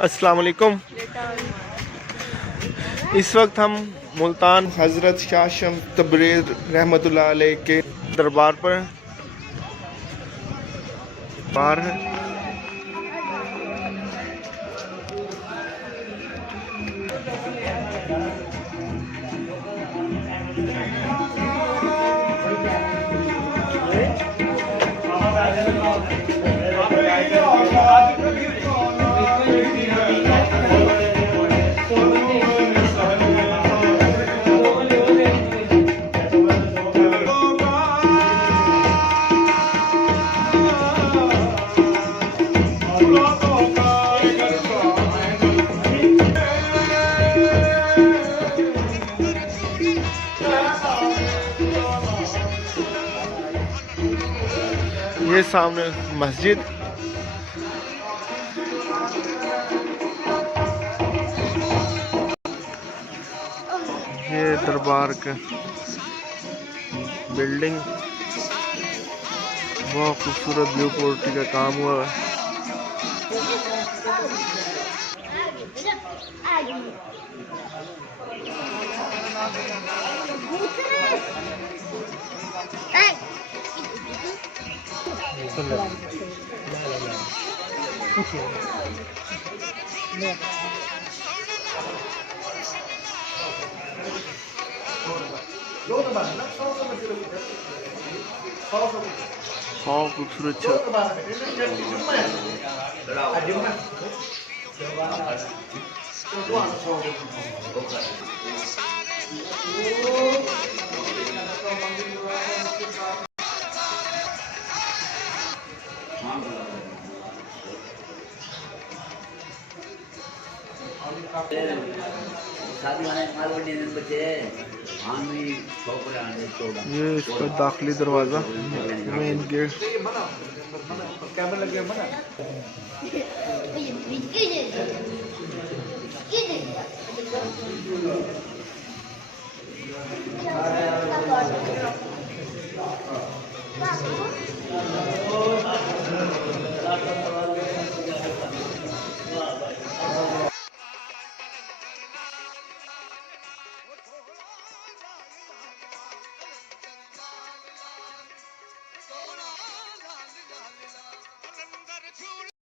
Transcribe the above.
अस्सलाम वालेकुम। इस वक्त हम मुल्तान हज़रत शाह शम्स तबरेज़ रहमतुल्लाह अलैह के दरबार पर बाहर है। ये सामने मस्जिद, ये दरबार का बिल्डिंग, बहुत खूबसूरत व्यू पोर्टी का काम हुआ है। बहुत खूबसूरत छत। ये इसका दाखिली दरवाज़ा, मेन गेट। कैमरा लगे